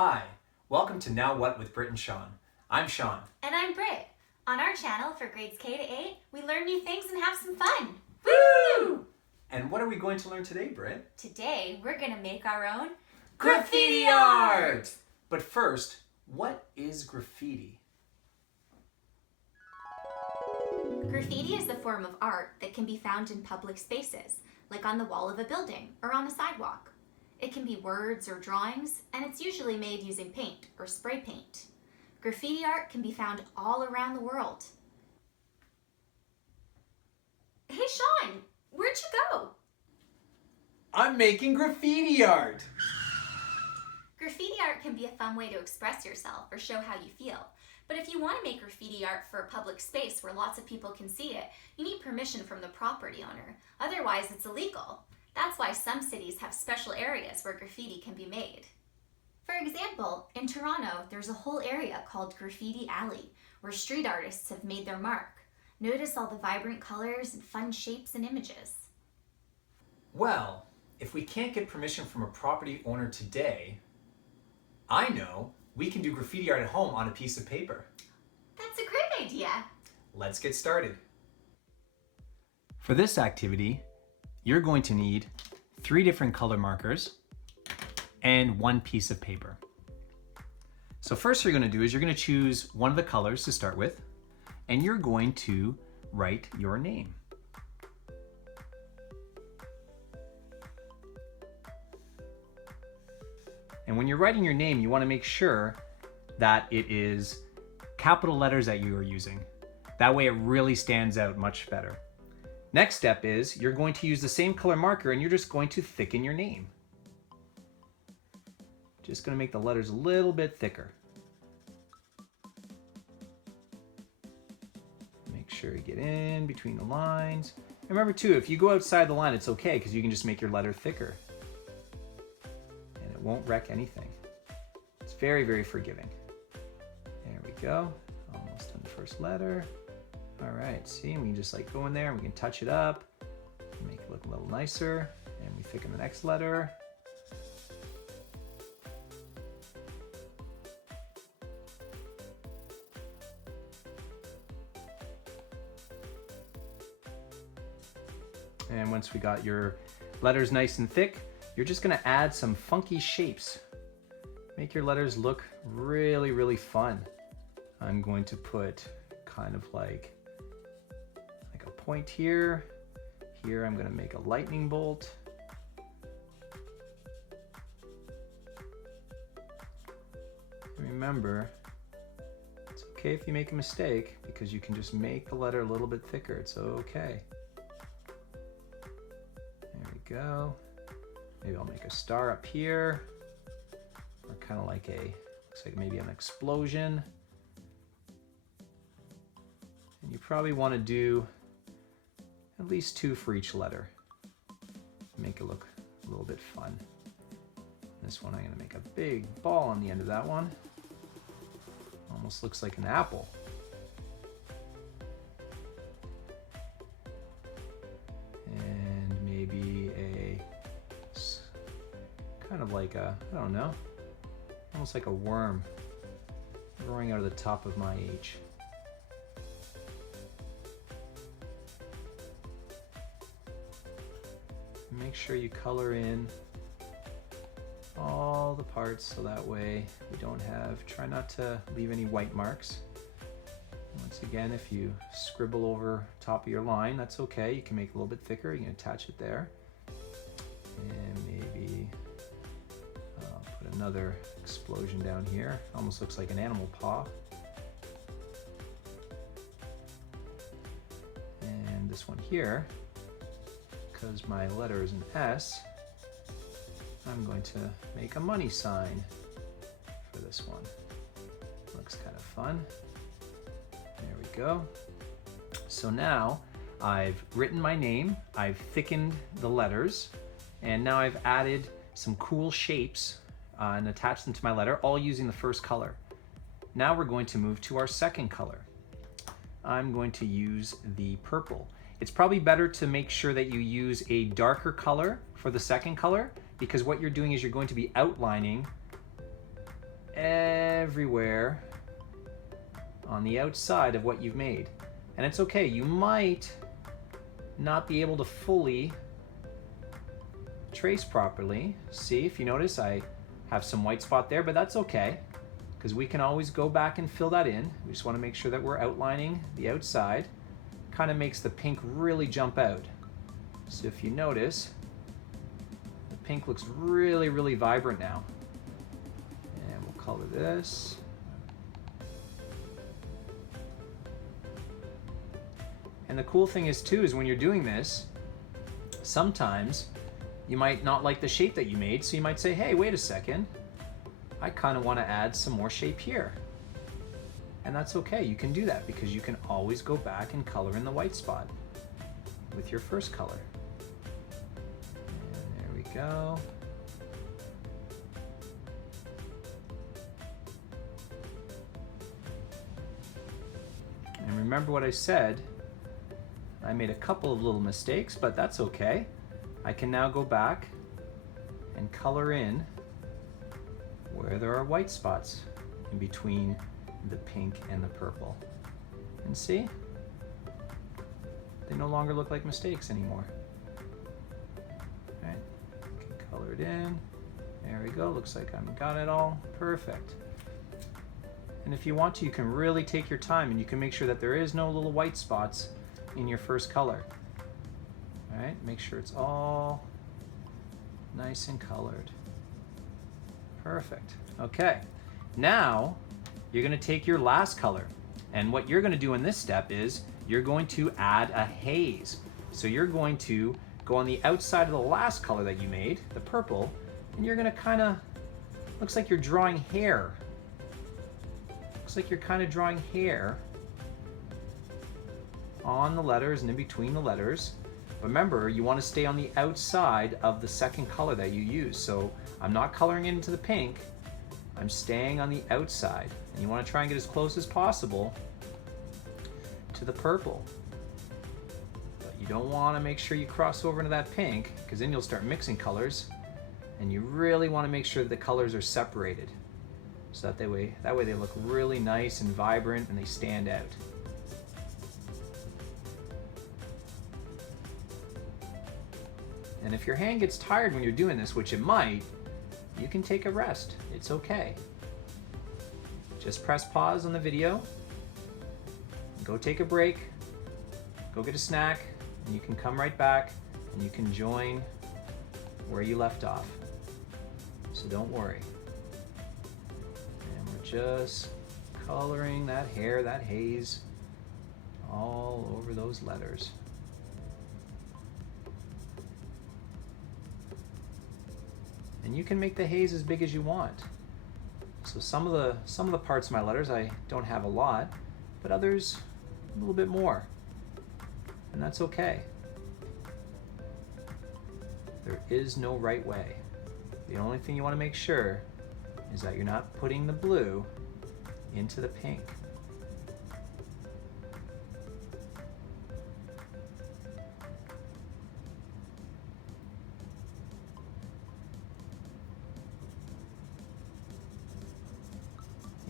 Hi, welcome to Now What with Britt and Shawn. I'm Shawn. And I'm Britt. On our channel for grades K to 8, we learn new things and have some fun. Woo! And what are we going to learn today, Britt? Today, we're going to make our own graffiti art! But first, what is graffiti? Graffiti is the form of art that can be found in public spaces, like on the wall of a building or on a sidewalk. It can be words or drawings, and it's usually made using paint or spray paint. Graffiti art can be found all around the world. Hey Shawn, where'd you go? I'm making graffiti art! Graffiti art can be a fun way to express yourself or show how you feel. But if you want to make graffiti art for a public space where lots of people can see it, you need permission from the property owner. Otherwise, it's illegal. That's why some cities have special areas where graffiti can be made. For example, in Toronto, there's a whole area called Graffiti Alley, where street artists have made their mark. Notice all the vibrant colors and fun shapes and images. Well, if we can't get permission from a property owner today, I know we can do graffiti art at home on a piece of paper. That's a great idea. Let's get started. For this activity, you're going to need 3 different color markers and 1 piece of paper. So first you're going to do is you're going to choose one of the colors to start with, and you're going to write your name. And when you're writing your name, you want to make sure that it is capital letters that you are using. That way it really stands out much better. Next step is you're going to use the same color marker and you're just going to thicken your name. Just going to make the letters a little bit thicker. Make sure you get in between the lines. And remember too, if you go outside the line, it's okay because you can just make your letter thicker. And it won't wreck anything. It's very, very forgiving. There we go. Almost done the first letter. All right, see, we can just like go in there and we can touch it up, make it look a little nicer, and we thicken the next letter. And once we got your letters nice and thick, you're just gonna add some funky shapes. Make your letters look really, really fun. I'm going to put kind of like a point here. Here I'm gonna make a lightning bolt. Remember, it's okay if you make a mistake because you can just make the letter a little bit thicker. It's okay. There we go. Maybe I'll make a star up here, or kind of like looks like maybe an explosion. And you probably want to do at least 2 for each letter. Make it look a little bit fun. This one I'm going to make a big ball on the end of that one. Almost looks like an apple. And maybe kind of like I don't know, almost like a worm growing out of the top of my H. Make sure you color in all the parts so that way we don't try not to leave any white marks. Once again, if you scribble over top of your line, that's okay. You can make it a little bit thicker. You can attach it there. And maybe I'll put another explosion down here. Almost looks like an animal paw. And this one here, because my letter is an S, I'm going to make a money sign for this one. Looks kind of fun. There we go. So now I've written my name, I've thickened the letters, and now I've added some cool shapes and attached them to my letter, all using the first color. Now we're going to move to our second color. I'm going to use the purple. It's probably better to make sure that you use a darker color for the second color, because what you're doing is you're going to be outlining everywhere on the outside of what you've made. And it's okay, you might not be able to fully trace properly. See, if you notice, I have some white spot there, but that's okay, because we can always go back and fill that in. We just want to make sure that we're outlining the outside. Kind of makes the pink really jump out. So if you notice, the pink looks really, really vibrant now. And we'll color this. And the cool thing is too, is when you're doing this, sometimes you might not like the shape that you made, so you might say, hey, wait a second, I kind of want to add some more shape here. And that's okay, you can do that because you can always go back and color in the white spot with your first color. And there we go. And remember what I said, I made a couple of little mistakes, but that's okay. I can now go back and color in where there are white spots in between the pink and the purple. And see? They no longer look like mistakes anymore. All right, can color it in. There we go, looks like I've got it all. Perfect. And if you want to, you can really take your time and you can make sure that there is no little white spots in your first color. All right, make sure it's all nice and colored. Perfect. Okay, now you're going to take your last color, and what you're going to do in this step is you're going to add a haze. So you're going to go on the outside of the last color that you made, the purple, and you're going to kind of, looks like you're drawing hair. Looks like you're kind of drawing hair on the letters and in between the letters. Remember, you want to stay on the outside of the second color that you use. So I'm not coloring it into the pink, I'm staying on the outside. And you want to try and get as close as possible to the purple. But you don't want to make sure you cross over into that pink, because then you'll start mixing colors, and you really want to make sure that the colors are separated. So that way they look really nice and vibrant and they stand out. And if your hand gets tired when you're doing this, which it might, you can take a rest. It's okay. Just press pause on the video, go take a break, go get a snack, and you can come right back and you can join where you left off. So don't worry. And we're just coloring that hair, that haze, all over those letters. And you can make the haze as big as you want. So some of the parts of my letters I don't have a lot, but others a little bit more. And that's okay. There is no right way. The only thing you want to make sure is that you're not putting the blue into the pink.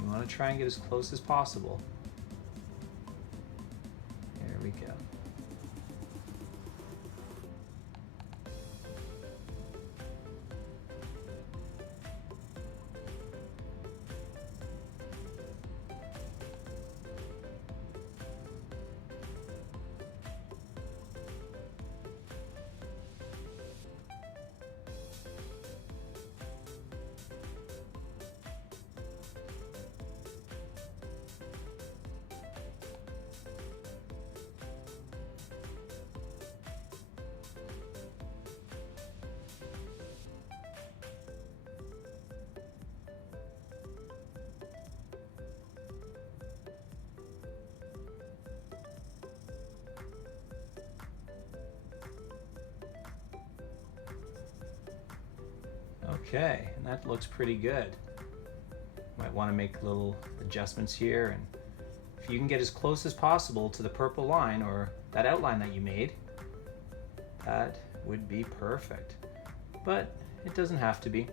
You want to try and get as close as possible. There we go. Okay, and that looks pretty good. Might want to make little adjustments here, and if you can get as close as possible to the purple line or that outline that you made, that would be perfect. But it doesn't have to be.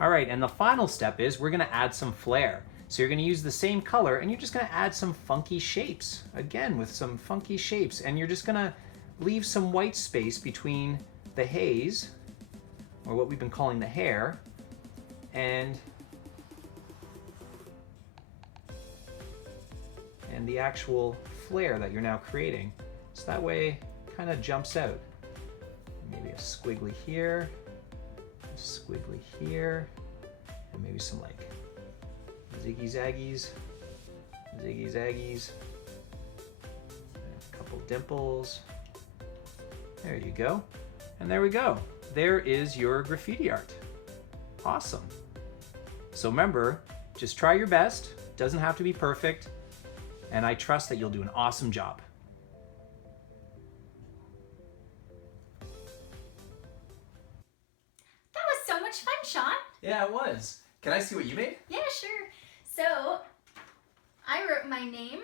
All right, and the final step is we're gonna add some flair. So you're gonna use the same color and you're just gonna add some funky shapes. Again, with some funky shapes. And you're just gonna leave some white space between the haze, or what we've been calling the hair, and the actual flare that you're now creating. So that way it kind of jumps out. Maybe a squiggly here, a squiggly here, and maybe some like ziggy zaggies, a couple dimples. There you go. And there we go. There is your graffiti art. Awesome. So remember, just try your best. Doesn't have to be perfect. And I trust that you'll do an awesome job. That was so much fun, Shawn. Yeah, it was. Can I see what you made? Yeah, sure. So, I wrote my name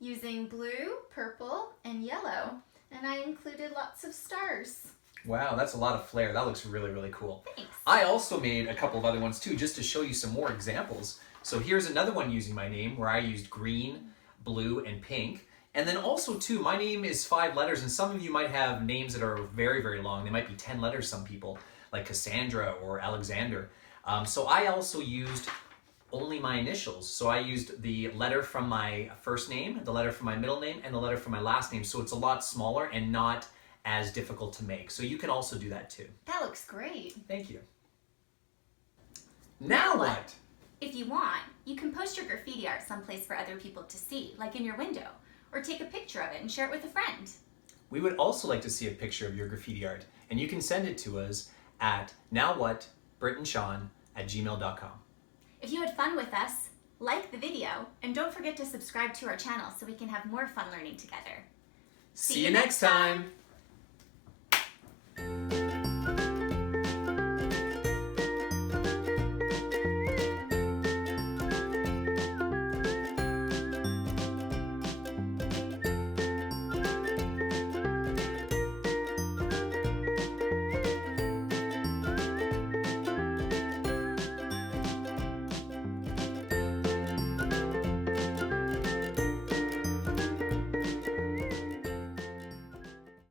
using blue, purple, and yellow, and I included lots of stars. Wow, that's a lot of flair. That looks really, really cool. Thanks. I also made a couple of other ones too, just to show you some more examples. So here's another one using my name where I used green, blue, and pink. And then also too, my name is 5 letters, and some of you might have names that are very, very long. They might be 10 letters, some people, like Cassandra or Alexander. So I also used only my initials. So I used the letter from my first name, the letter from my middle name, and the letter from my last name. So it's a lot smaller and not as difficult to make. So you can also do that too. That looks great. Thank you. Now what? If you want, you can post your graffiti art someplace for other people to see, like in your window, or take a picture of it and share it with a friend. We would also like to see a picture of your graffiti art, and you can send it to us at nowwhatbrittandsean@gmail.com. If you had fun with us, like the video, and don't forget to subscribe to our channel so we can have more fun learning together. See you next time!